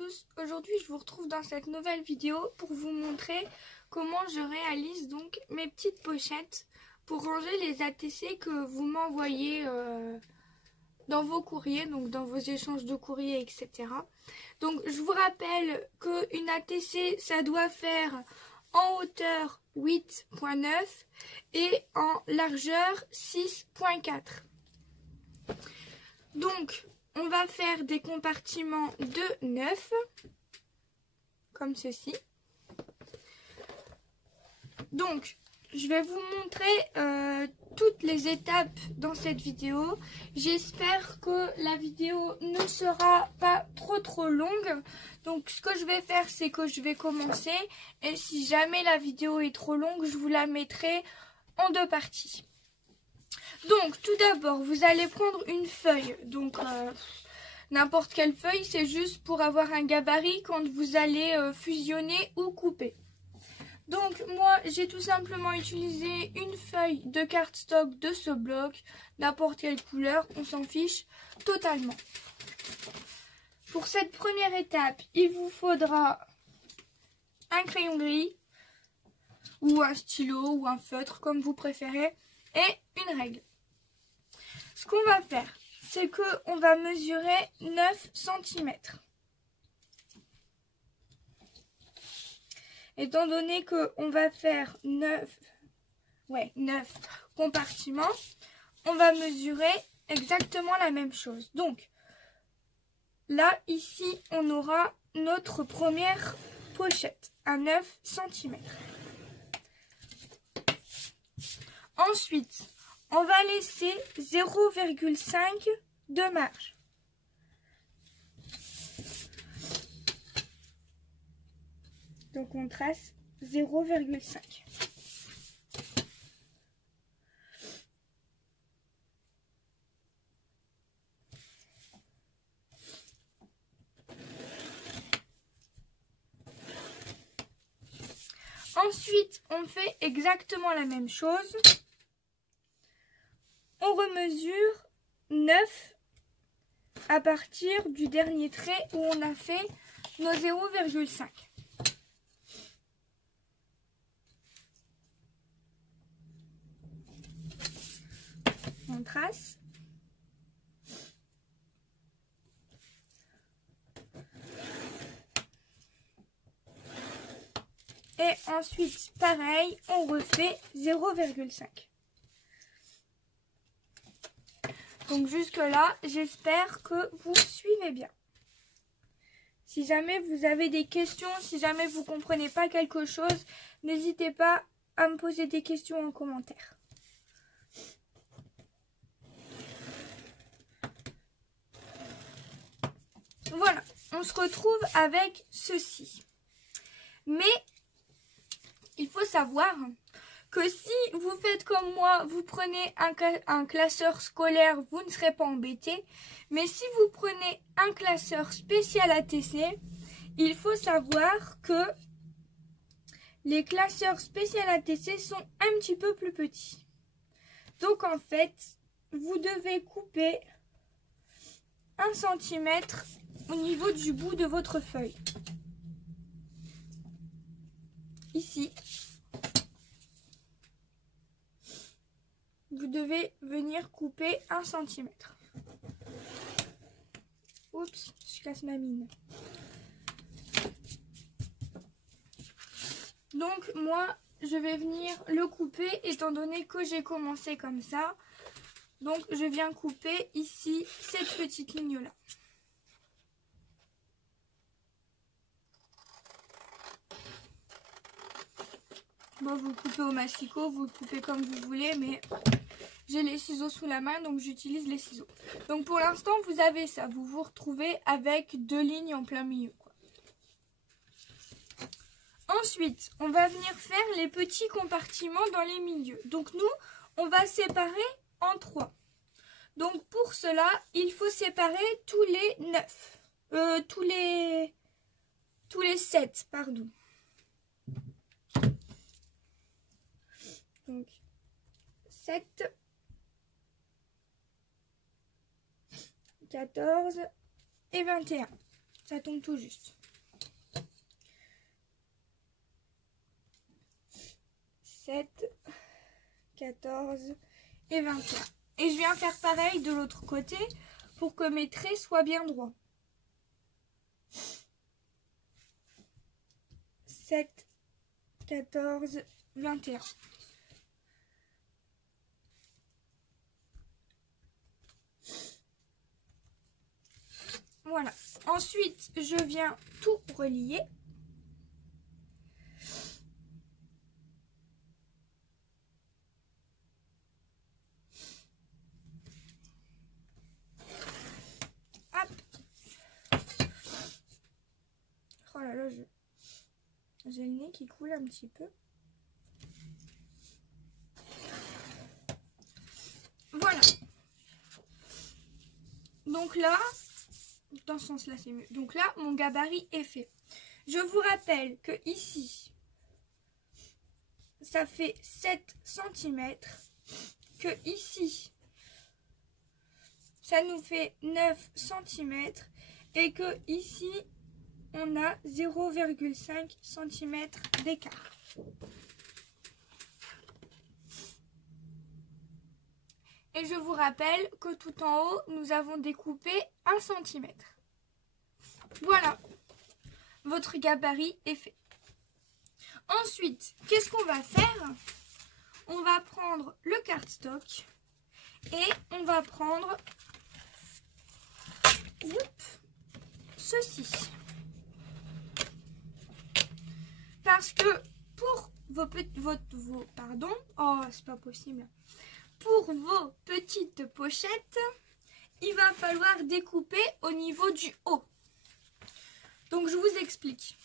tous, aujourd'hui je vous retrouve dans cette nouvelle vidéo pour vous montrer comment je réalise donc mes petites pochettes pour ranger les ATC que vous m'envoyez dans vos courriers, donc dans vos échanges de courriers, etc. Donc je vous rappelle qu'une ATC ça doit faire en hauteur 8.9 et en largeur 6.4. Donc on va faire des compartiments de 9, comme ceci. Donc, je vais vous montrer toutes les étapes dans cette vidéo. J'espère que la vidéo ne sera pas trop longue. Donc, ce que je vais faire, c'est que je vais commencer. Et si jamais la vidéo est trop longue, je vous la mettrai en deux parties. Donc, tout d'abord, vous allez prendre une feuille. Donc, n'importe quelle feuille, c'est juste pour avoir un gabarit quand vous allez fusionner ou couper. Donc, moi, j'ai tout simplement utilisé une feuille de cardstock de ce bloc, n'importe quelle couleur, on s'en fiche totalement. Pour cette première étape, il vous faudra un crayon gris, ou un stylo, ou un feutre, comme vous préférez, et une règle. Ce qu'on va faire, c'est qu'on va mesurer 9 cm. Étant donné qu'on va faire 9 compartiments, on va mesurer exactement la même chose. Donc, là, ici, on aura notre première pochette à 9 cm. Ensuite, on va laisser 0,5 de marge. Donc on trace 0,5. Ensuite, on fait exactement la même chose. On remesure 9 à partir du dernier trait où on a fait nos 0,5. On trace. Et ensuite, pareil, on refait 0,5. Donc jusque là, j'espère que vous suivez bien. Si jamais vous avez des questions, si jamais vous ne comprenez pas quelque chose, n'hésitez pas à me poser des questions en commentaire. Voilà, on se retrouve avec ceci. Mais il faut savoir que si vous faites comme moi, vous prenez un classeur scolaire, vous ne serez pas embêté. Mais si vous prenez un classeur spécial ATC, il faut savoir que les classeurs spécial ATC sont un petit peu plus petits. Donc en fait, vous devez couper 1 cm au niveau du bout de votre feuille. Ici. Vous devez venir couper 1 cm. Oups, je casse ma mine. Donc moi, je vais venir le couper étant donné que j'ai commencé comme ça. Donc je viens couper ici cette petite ligne-là. Bon, vous le coupez au massicot, vous le coupez comme vous voulez, mais j'ai les ciseaux sous la main, donc j'utilise les ciseaux. Donc pour l'instant, vous avez ça. Vous vous retrouvez avec 2 lignes en plein milieu, quoi. Ensuite, on va venir faire les petits compartiments dans les milieux. Donc nous, on va séparer en 3. Donc pour cela, il faut séparer tous les 9. Tous les 7, pardon. Donc 7, 14 et 21. ça tombe tout juste. 7, 14 et 21. Et je viens faire pareil de l'autre côté pour que mes traits soient bien droits. 7, 14, 21. Voilà. Ensuite, je viens tout relier. Hop. Oh là là, j'ai le nez qui coule un petit peu. Voilà. Donc là, dans ce sens-là, c'est mieux. Donc là, mon gabarit est fait. Je vous rappelle que ici, ça fait 7 cm. Que ici, ça nous fait 9 cm. Et que ici, on a 0,5 cm d'écart. Et je vous rappelle que tout en haut, nous avons découpé 1 cm. Voilà, votre gabarit est fait. Ensuite, qu'est-ce qu'on va faire? On va prendre le cardstock et on va prendre ceci. Parce que pour pour vos petites pochettes, il va falloir découper au niveau du haut. Donc je vous explique.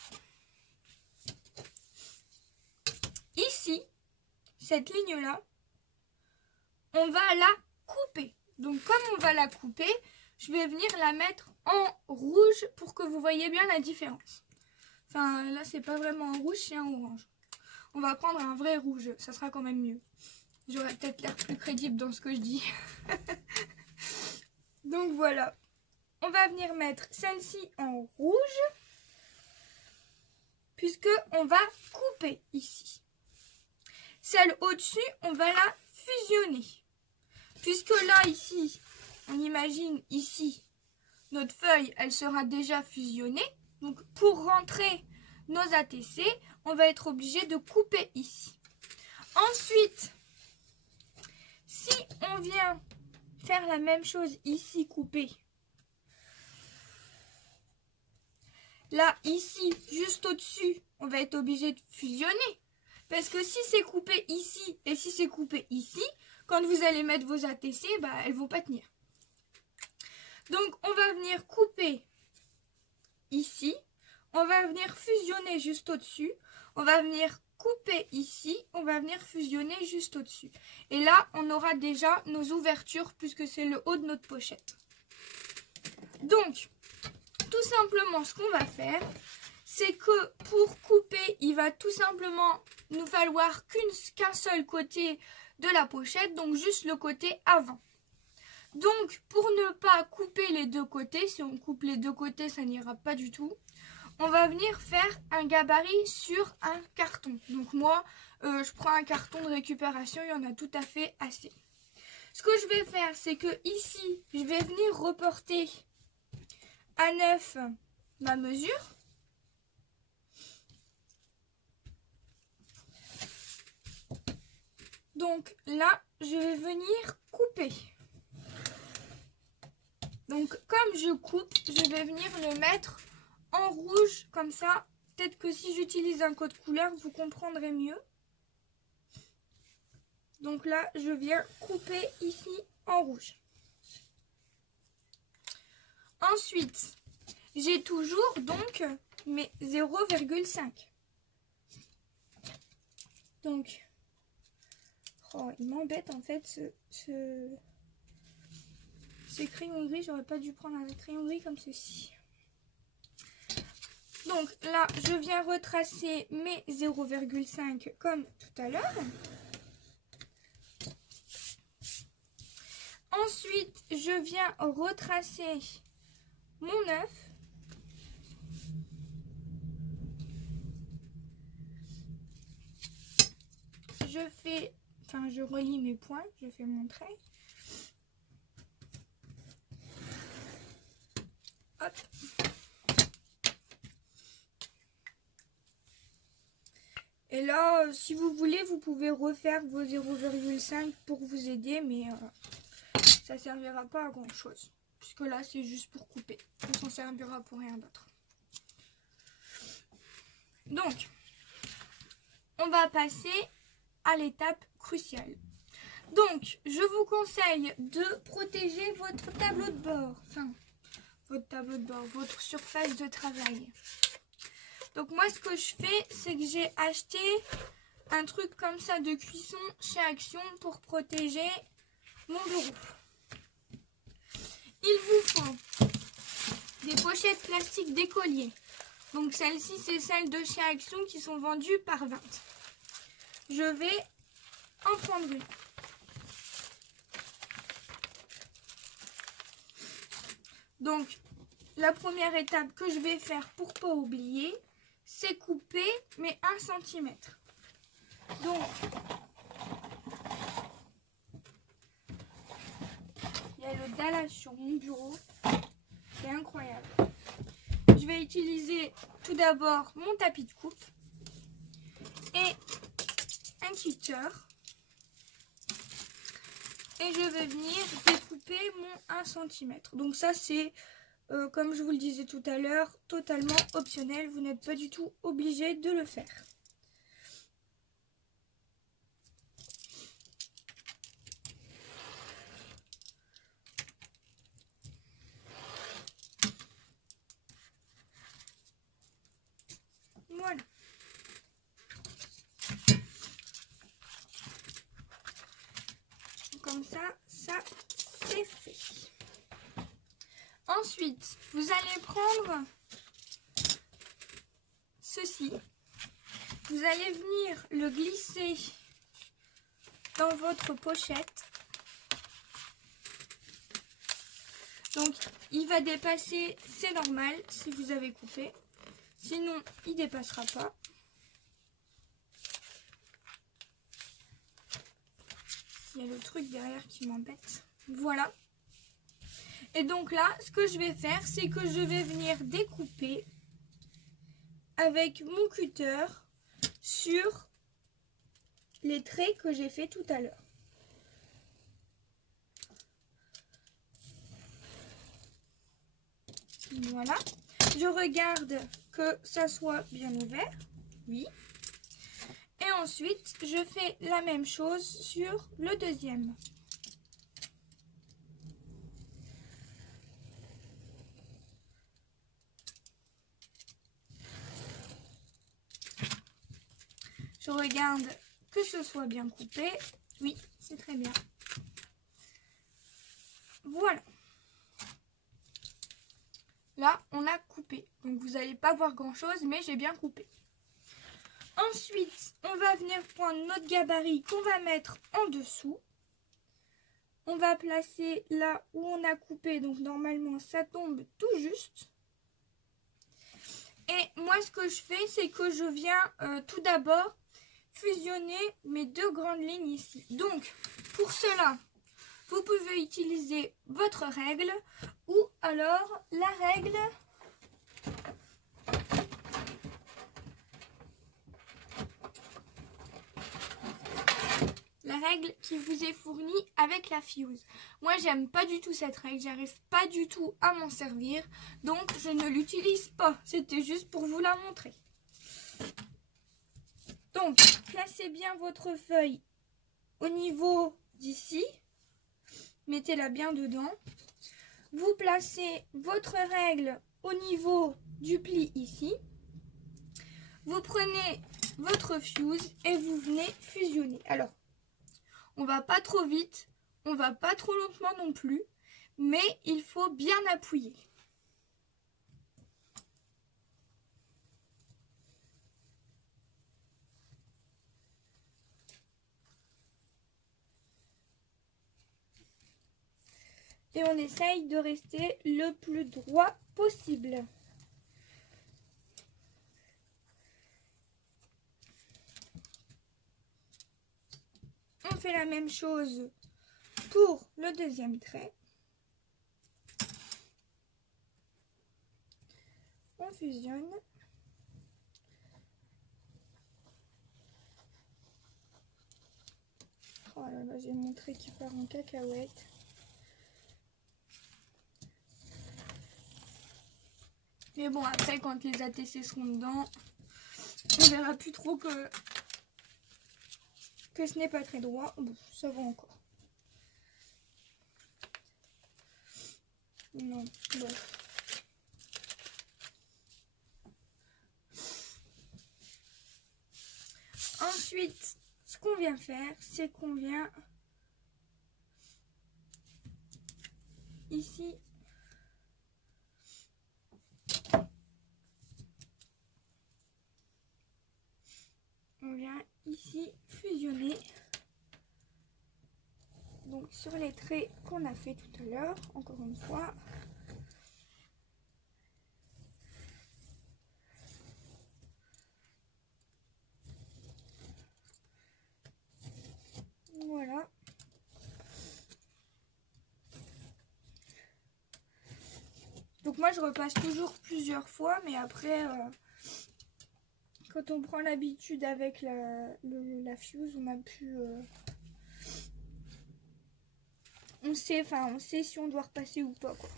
Ici, cette ligne-là, on va la couper. Donc comme on va la couper, je vais venir la mettre en rouge pour que vous voyez bien la différence. Enfin là, c'est pas vraiment un rouge, c'est un orange. On va prendre un vrai rouge, ça sera quand même mieux. J'aurais peut-être l'air plus crédible dans ce que je dis. Donc voilà. On va venir mettre celle-ci en rouge. Puisque on va couper ici. Celle au-dessus, on va la fusionner. Puisque là, ici, on imagine ici, notre feuille, elle sera déjà fusionnée. Donc pour rentrer nos ATC, on va être obligé de couper ici. Ensuite, si on vient faire la même chose ici, couper. Là, ici, juste au-dessus, on va être obligé de fusionner. Parce que si c'est coupé ici et si c'est coupé ici, quand vous allez mettre vos ATC, elles ne vont pas tenir. Donc, on va venir couper ici. On va venir fusionner juste au-dessus. On va venir couper ici. On va venir fusionner juste au-dessus. Et là, on aura déjà nos ouvertures puisque c'est le haut de notre pochette. Donc, tout simplement, ce qu'on va faire, c'est que pour couper, il va tout simplement nous falloir qu'un seul côté de la pochette, donc juste le côté avant. Donc, pour ne pas couper les deux côtés, si on coupe les deux côtés, ça n'ira pas du tout, on va venir faire un gabarit sur un carton. Donc moi, je prends un carton de récupération, il y en a tout à fait assez. Ce que je vais faire, c'est que ici, je vais venir reporter à 9 ma mesure. Donc là, je vais venir couper. Donc comme je coupe, je vais venir le mettre en rouge comme ça. Peut-être que si j'utilise un code couleur, vous comprendrez mieux. Donc là, je viens couper ici en rouge. Ensuite, j'ai toujours donc mes 0,5. Donc, oh, il m'embête en fait ces crayons gris. J'aurais pas dû prendre un crayon gris comme ceci. Donc là, je viens retracer mes 0,5 comme tout à l'heure. Ensuite, je viens retracer mon 9. je relie mes points, je fais mon trait. Hop. Et là, si vous voulez, vous pouvez refaire vos 0,5 pour vous aider, mais ça servira pas à grand chose. Puisque là, c'est juste pour couper. Ça s'en servira pour rien d'autre. Donc, on va passer à l'étape cruciale. Donc, je vous conseille de protéger votre tableau de bord. Enfin, votre tableau de bord, votre surface de travail. Donc moi, ce que je fais, c'est que j'ai acheté un truc comme ça de cuisson chez Action pour protéger mon bureau. Il vous faut des pochettes plastiques d'écolier. Donc celles-ci, c'est celles de chez Action qui sont vendues par 20. Je vais en prendre une. Donc, la première étape que je vais faire pour ne pas oublier, c'est couper mes 1 cm. Donc, il y a le dallage sur mon bureau. C'est incroyable. Je vais utiliser tout d'abord mon tapis de coupe et un cutter. Et je vais venir découper mon 1 cm. Donc ça, c'est, comme je vous le disais tout à l'heure, totalement optionnel. Vous n'êtes pas du tout obligé de le faire. Voilà. Comme ça, c'est fait. Ensuite, vous allez prendre ceci. Vous allez venir le glisser dans votre pochette. Donc, il va dépasser, c'est normal si vous avez coupé. Sinon, il ne dépassera pas. Il y a le truc derrière qui m'embête. Voilà. Et donc là, ce que je vais faire, c'est que je vais venir découper avec mon cutter sur les traits que j'ai fait tout à l'heure. Voilà. Je regarde que ça soit bien ouvert. Oui. Et ensuite, je fais la même chose sur le deuxième. Je regarde que ce soit bien coupé. Oui, c'est très bien. Voilà. Là, on a coupé. Donc, vous n'allez pas voir grand-chose, mais j'ai bien coupé. Ensuite, on va venir prendre notre gabarit qu'on va mettre en dessous. On va placer là où on a coupé. Donc, normalement, ça tombe tout juste. Et moi, ce que je fais, c'est que je viens tout d'abord fusionner mes deux grandes lignes ici. Donc, pour cela, vous pouvez utiliser votre règle ou alors la règle qui vous est fournie avec la fuse. Moi, j'aime pas du tout cette règle, j'arrive pas du tout à m'en servir, donc je ne l'utilise pas. C'était juste pour vous la montrer. Donc, placez bien votre feuille au niveau d'ici. Mettez-la bien dedans. Vous placez votre règle au niveau du pli ici. Vous prenez votre fuse et vous venez fusionner. Alors, on va pas trop vite, on va pas trop lentement non plus, mais il faut bien appuyer. Et on essaye de rester le plus droit possible. fait la même chose pour le deuxième trait. On fusionne. Oh là là, j'ai mon trait qui part en cacahuète. Mais bon, après, quand les ATC seront dedans, on verra plus trop que ce n'est pas très droit. Bon, ça va encore. Non, bon. Ensuite, ce qu'on vient faire, c'est qu'on vient ici. On vient ici fusionner. Donc sur les traits qu'on a fait tout à l'heure, encore une fois. Voilà. Donc moi je repasse toujours plusieurs fois, mais après quand on prend l'habitude avec la fuse, on a pu on sait si on doit repasser ou pas, quoi.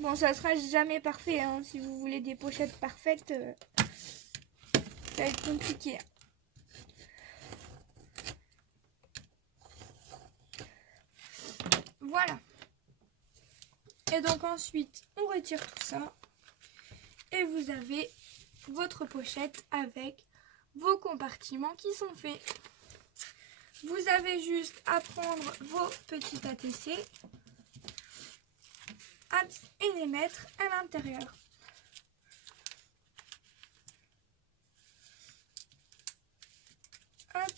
Bon, ça sera jamais parfait, hein. Si vous voulez des pochettes parfaites, ça va être compliqué. Voilà. Et donc ensuite, on retire tout ça. Et vous avez votre pochette avec vos compartiments qui sont faits. Vous avez juste à prendre vos petits ATC et les mettre à l'intérieur. Hop.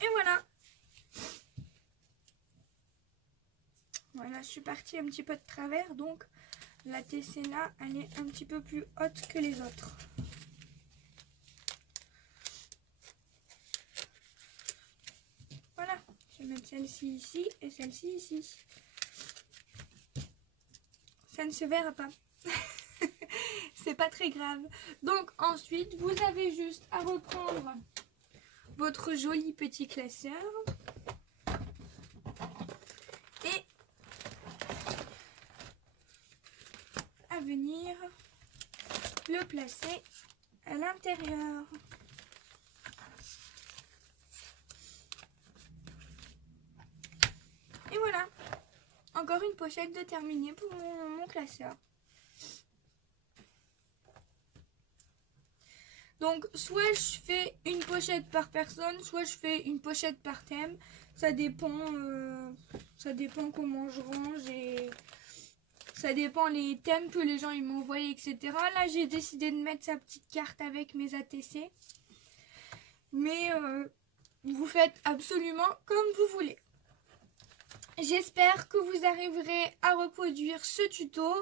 Et voilà. Voilà, je suis partie un petit peu de travers, donc la TC là, elle est un petit peu plus haute que les autres. Voilà, je vais mettre celle-ci ici et celle-ci ici. Ça ne se verra pas. C'est pas très grave. Donc ensuite, vous avez juste à reprendre votre joli petit classeur et à venir le placer à l'intérieur. Et voilà, encore une pochette de terminée pour mon classeur. Donc soit je fais une pochette par personne, soit je fais une pochette par thème. Ça dépend comment je range et ça dépend les thèmes que les gens ils m'envoient, etc. Là j'ai décidé de mettre sa petite carte avec mes ATC. Mais vous faites absolument comme vous voulez. J'espère que vous arriverez à reproduire ce tuto.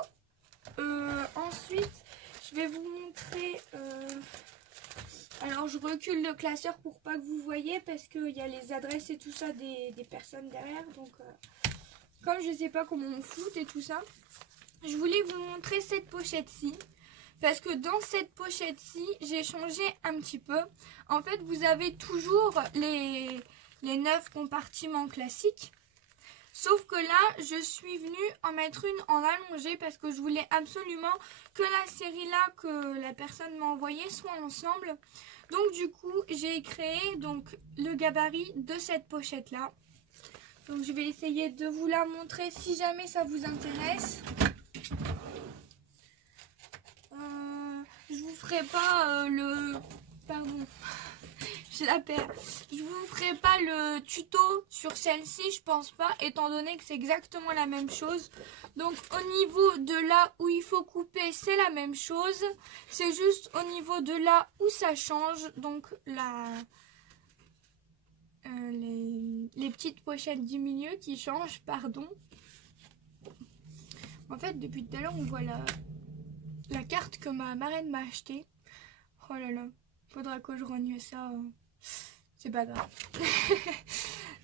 Ensuite, je vais vous montrer... Alors, je recule le classeur pour pas que vous voyez parce qu'il y a les adresses et tout ça des personnes derrière. Donc, comme je sais pas comment on floute et tout ça, je voulais vous montrer cette pochette-ci. Parce que dans cette pochette-ci, j'ai changé un petit peu. En fait, vous avez toujours les 9 compartiments classiques. Sauf que là, je suis venue en mettre une en allongée parce que je voulais absolument que la série là que la personne m'a envoyée soit ensemble. Donc du coup, j'ai créé donc le gabarit de cette pochette là. Donc je vais essayer de vous la montrer si jamais ça vous intéresse. Je vous ferai pas je la perds. Je vous ferai pas le tuto sur celle-ci, je pense pas, étant donné que c'est exactement la même chose. Donc au niveau de là où il faut couper, c'est la même chose. C'est juste au niveau de là où ça change. Donc les petites pochettes du milieu qui changent, pardon. En fait, depuis tout à l'heure, on voit la carte que ma marraine m'a achetée. Oh là là, faudra que je renie ça. C'est pas grave.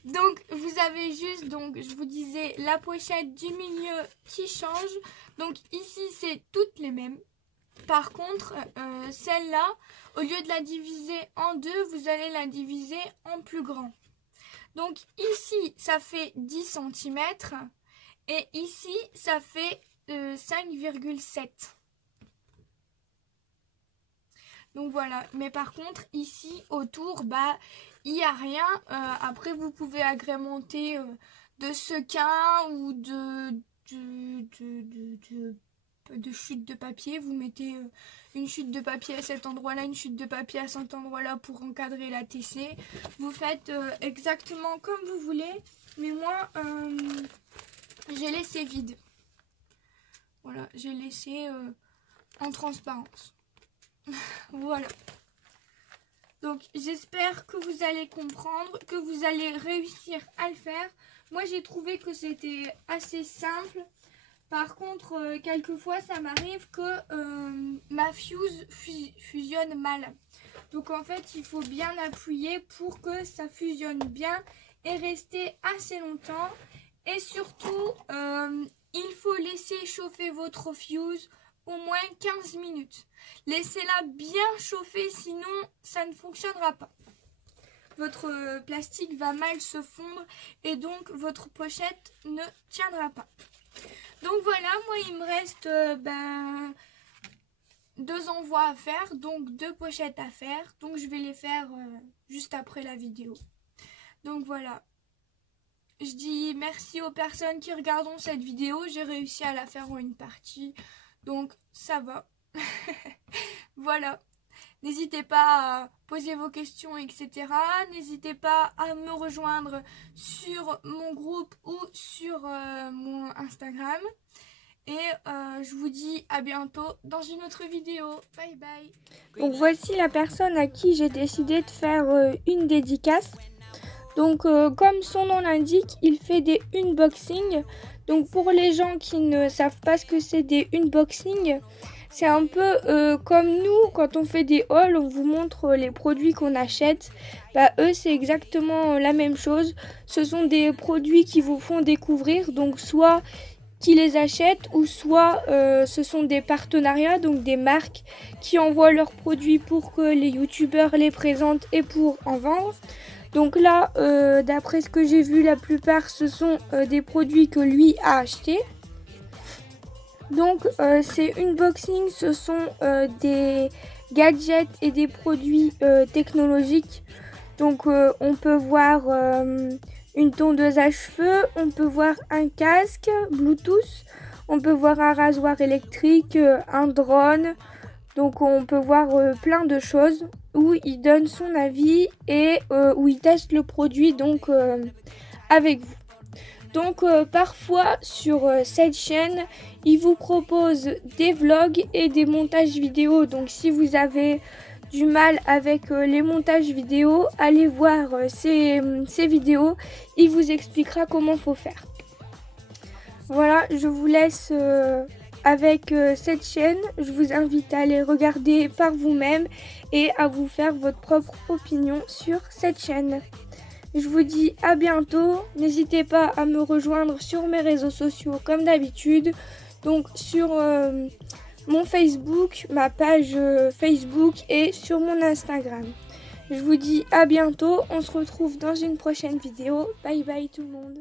Donc, vous avez juste, donc, je vous disais, la pochette du milieu qui change. Donc, ici, c'est toutes les mêmes. Par contre, celle-là, au lieu de la diviser en deux, vous allez la diviser en plus grand. Donc, ici, ça fait 10 cm. Et ici, ça fait 5,7. Donc voilà, mais par contre ici autour, bah il n'y a rien. Après vous pouvez agrémenter de sequins ou de chutes de papier. Vous mettez une chute de papier à cet endroit-là, une chute de papier à cet endroit-là pour encadrer la TC. Vous faites exactement comme vous voulez, mais moi j'ai laissé vide. Voilà, j'ai laissé en transparence. Voilà. Donc j'espère que vous allez comprendre, que vous allez réussir à le faire. Moi j'ai trouvé que c'était assez simple. Par contre, quelquefois ça m'arrive que ma fuse fusionne mal. Donc en fait il faut bien appuyer pour que ça fusionne bien et rester assez longtemps. Et surtout, il faut laisser chauffer votre fuse au moins 15 minutes. Laissez-la bien chauffer, sinon ça ne fonctionnera pas. Votre plastique va mal se fondre et donc votre pochette ne tiendra pas. Donc voilà, moi il me reste 2 envois à faire, donc 2 pochettes à faire. Donc je vais les faire juste après la vidéo. Donc voilà. Je dis merci aux personnes qui regardent cette vidéo. J'ai réussi à la faire en une partie. Donc ça va. Voilà. N'hésitez pas à poser vos questions, etc. N'hésitez pas à me rejoindre sur mon groupe ou sur mon Instagram. Et je vous dis à bientôt dans une autre vidéo. Bye bye. Donc voici la personne à qui j'ai décidé de faire une dédicace. Donc comme son nom l'indique, il fait des unboxings. Donc pour les gens qui ne savent pas ce que c'est des unboxings, c'est un peu comme nous, quand on fait des hauls, on vous montre les produits qu'on achète. Bah, eux, c'est exactement la même chose. Ce sont des produits qui vous font découvrir, donc soit qui les achètent ou soit ce sont des partenariats, donc des marques qui envoient leurs produits pour que les youtubeurs les présentent et pour en vendre. Donc là, d'après ce que j'ai vu, la plupart ce sont des produits que lui a achetés. Donc ces unboxings, ce sont des gadgets et des produits technologiques. Donc on peut voir une tondeuse à cheveux, on peut voir un casque Bluetooth, on peut voir un rasoir électrique, un drone. Donc on peut voir plein de choses où il donne son avis et où il teste le produit donc avec vous. Donc parfois sur cette chaîne, il vous propose des vlogs et des montages vidéo. Donc si vous avez du mal avec les montages vidéo, allez voir ces vidéos. Il vous expliquera comment faut faire. Voilà, je vous laisse avec cette chaîne. Je vous invite à aller regarder par vous-même et à vous faire votre propre opinion sur cette chaîne. Je vous dis à bientôt. N'hésitez pas à me rejoindre sur mes réseaux sociaux comme d'habitude. Donc sur mon Facebook, ma page Facebook et sur mon Instagram. Je vous dis à bientôt. On se retrouve dans une prochaine vidéo. Bye bye tout le monde.